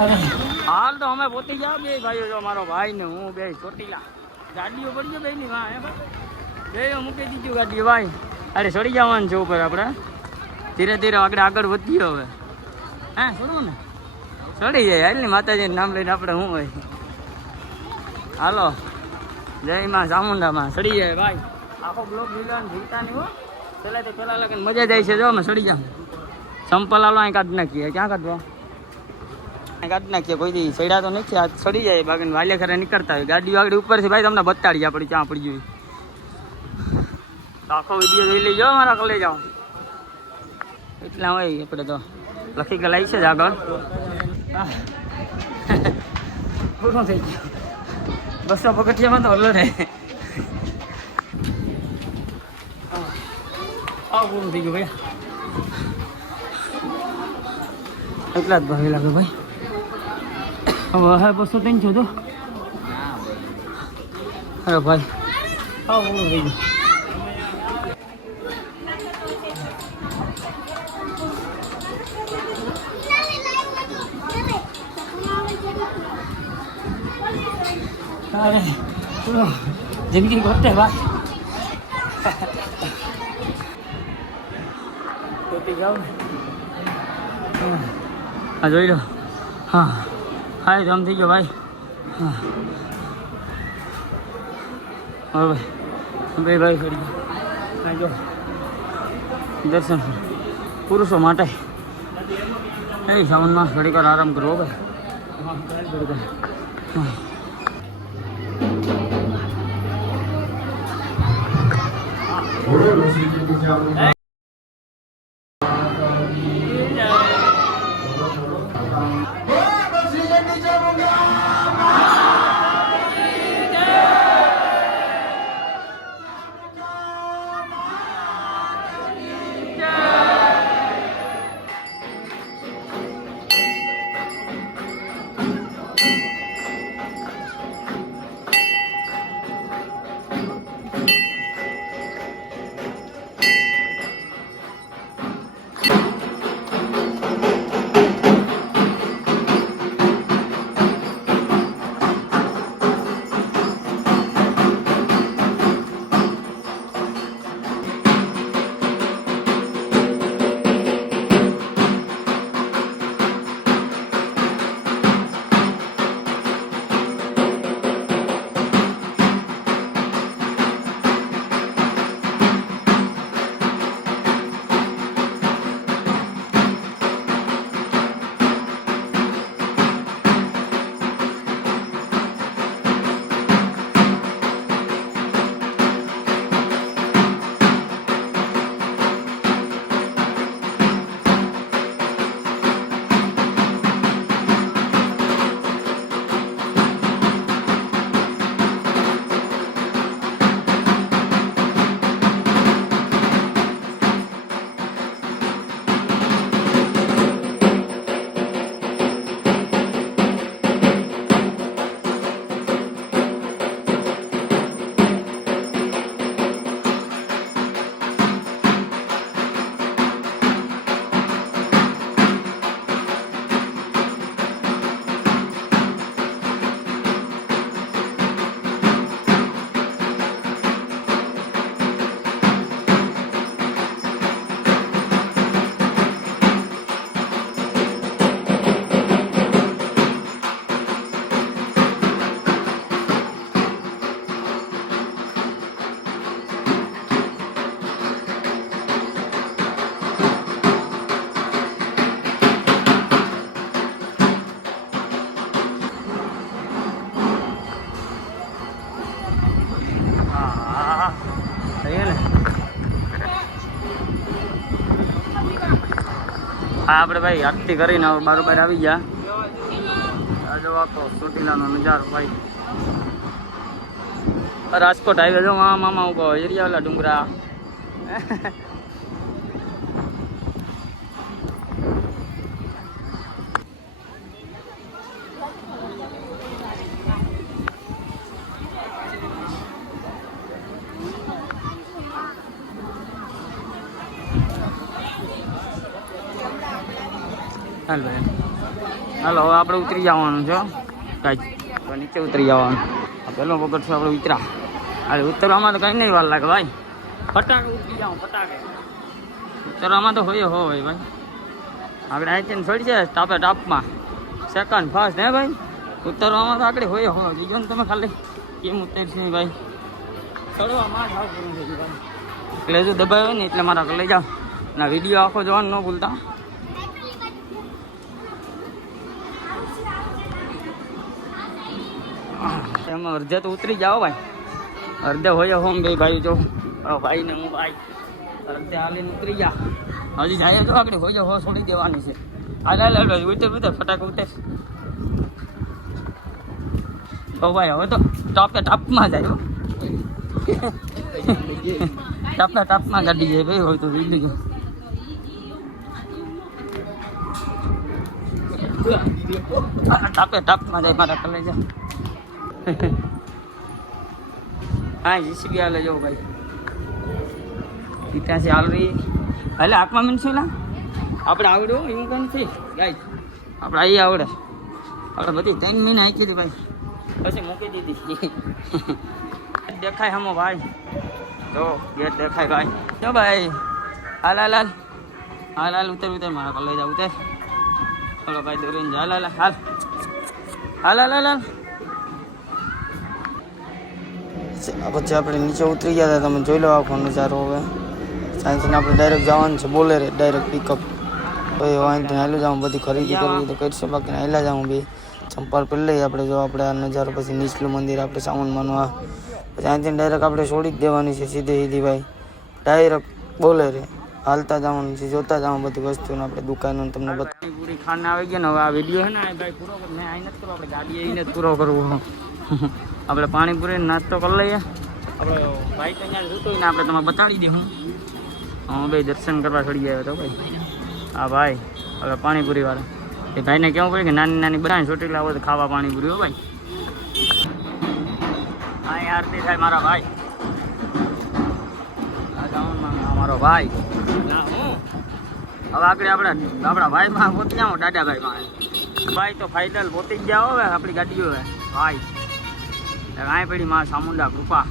હાલ તો અમે પોતી ગયા બે ભાઈઓ, જો મારો ભાઈ ને હું બે ચોટીલા ગાડીઓ પડી ગયો બે ની વાહ બે મૂકી દીધું ગાડીઓ ભાઈ. અરે ચડી જવાનું છે ઉપર આપણે, ધીરે ધીરે આગળ વધીએ હવે. હા છોડવું ને ચડી જાય હાલ ને, માતાજીનું નામ લઈને આપણે શું હોય. હાલો જય માં ચામુંડામાં ચડી જાય ભાઈ. આખો બ્લોક લીધા ભૂલતા નહીં હો. પેલા લગન મજા જાય છે. જો અમે ચડી જાવ સંપલ હાલો અહીં કાઢી નાખીએ. ક્યાં કાઢવા કાઢી નાખીએ, કોઈ દી ચડ્યા તો નથી. આ ચડી જાય બાકી વાલે ખરે નીકળતા હોય. ગાડીઓ આગળ ઉપર છે ભાઈ, તમને બતાડીએ આપણે ક્યાં પડી જોઈએ. આખો વિડીયો જોઈ લેજો મારા કલે જાઓ એટલા હોય. આપણે તો લખી ગલાઈ છે જ આગળ. પૂરું થઈ ગયું. 200 પગથિયામાં તો હલો ને. પૂરું થઈ ગયું ભાઈ. એટલા જ ભાઈ લાગે ભાઈ. હવે 203 છો તો અરે ભાઈ પૂરું થઈ ગયું. અરે જિંદગી ગોતે ભાઈ. ગોતી જાઓ ને. હા જોઈ લો. હા હા જમ થઈ ગયો ભાઈ. હા હવે ભાઈ કરી ગયો. જો દર્શન પુરુષો માટે એ સામાનમાં ઘડી વાર આરામ કરવો ભાઈ. હા આપણે ભાઈ આરતી કરીને બારોબાર આવી ગયા. જો આખો ચોટીલાનો નજારો ભાઈ. રાજકોટ હાઈવે જો મામા ઉભો એરિયાવાલા ડુંગરા. હાલ ભાઈ હાલો હવે આપણે ઉતરી જવાનું છે કાંઈ તો નીચે ઉતરી જવાનું. આ પહેલો પગડ છે આપણે ઉતરા. અરે ઉતરવામાં તો કંઈ નહીં વાર લાગે ભાઈ. ફટાકે ઉતરી જાઉં ફટાકે. ઉતરવામાં તો હોય ભાઈ. આપણે અહીંથી છોડી છે ટાપમાં સેકન્ડ ફાસ્ટ હે ભાઈ. ઉતરવામાં તો આગળ હોય બીજો ને તમે ખાલી કેમ ઉતરશે ભાઈ. ચડવામાં જ આવું કરવું છે ભાઈ. એટલે જો દબાવ્યો ને એટલે મારા લઈ જાઓ ના વિડીયો આખો જોવાનું ન ભૂલતા. એમાં અડધે તો ઉતરી જાઓ ભાઈ. અડધે હોય હોમ બે ભાઈ જો ભાઈ ને હું ભાઈ અડધે હાલીને ઉતરી જા. હજી જાય તો આગળ હોય હો છોડી દેવાની છે. હાલ ઉતર ફટાક ઉતર. તો ભાઈ હવે તો ટાપમાં જાય. ટાપમાં ગાડી જાય ભાઈ હોય તો બીજું ટાપમાં જાય મારા કલે જાય. હા જીસીબી હાલે જો ભાઈ. ત્યાંથી હાલવી એટલે હાથમાં મીન છે આપણે આવડ્યો એવું કંઈ નથી ગાય. આપણે અહીં આવડે. આપણે બધી 3 મહિના હાંકી હતી ભાઈ પછી મૂકી દીધી. દેખાય હમો ભાઈ જો ગેટ દેખાય ભાઈ. જો ભાઈ હાલ હાલ હાલ હાલ હાલ ઉતર મારા કલે જા ઉતર. ચલો ભાઈ દોરીને હાલ હાલ હાલ હાલ હાલ હાલ હાલ. પછી આપણે નીચે ઉતરી ગયા હતા. તમે જોઈ લો આખો નજારો. હવે સાયન્સને આપણે ડાયરેક્ટ જવાનું છે બોલેરે ડાયરેક્ટ પિકઅપ. ભાઈ અહીંથી હાલું જાઉં બધી ખરીદી કરવી તો કરશે બાકી હાલ્યા જાઉં બે ચંપલ પહેરી લઈએ આપણે. જો આપણે આ નજારો પછી નીચલું મંદિર આપણે સામાનમાંનું આ પછી અહીંથી ડાયરેક્ટ આપણે છોડી જ દેવાની છે સીધી ભાઈ. ડાયરેક્ટ બોલેરે હાલતા જવાનું છે જોતા જવાનું બધી વસ્તુને આપણે દુકાનો તમને બધી પૂરી ખાને આવી ગયા ને. હવે આ વિડીયો છે ને ભાઈ પૂરો મેં અહીં નથી કરવો. આપણે ગાડી આવીને જ પૂરો કરવો. આપણે પાણીપુરી નાસ્તો કરી લઈએ. આપણે ભાઈ તો અહીંયા જોતો ને આપણે તમે બતાડી દઈએ. હું ભાઈ દર્શન કરવા ચડી આવ્યો હતો ભાઈ. હા ભાઈ હવે પાણીપુરી વાળા એ ભાઈને કેવું પડે કે નાની નાની બનાવી છોટી લાવો તો ખાવા પાણીપુરી હો ભાઈ. હા આરતી થાય મારા ભાઈ. મારો ભાઈ ના હું હવે આગળ આપણા ભાઈમાં પહોંચી જાઓ દાદાભાઈમાં. ભાઈ તો ફાઇનલ પહોંચી જ જાઓ હવે આપણી ગાડીઓ હવે ભાઈ. અહીં પડી માં સામુંડા કૃપા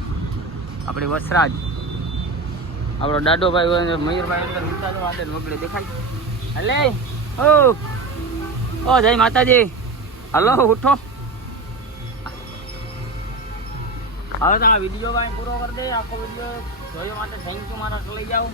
આપણી વસરાજ. આપણો દાદો ભાઈ હોય મયુરભાઈ અંદર વિચારો આગળ વગડે દેખાય. હલે ઓ જય માતાજી. હલો ઉઠો. હવે તો આ વિડીયો ભાઈ પૂરો કરી દે. આખો વિડીયો જોયો માટે થેન્ક યુ મારા લઈ જાઓ.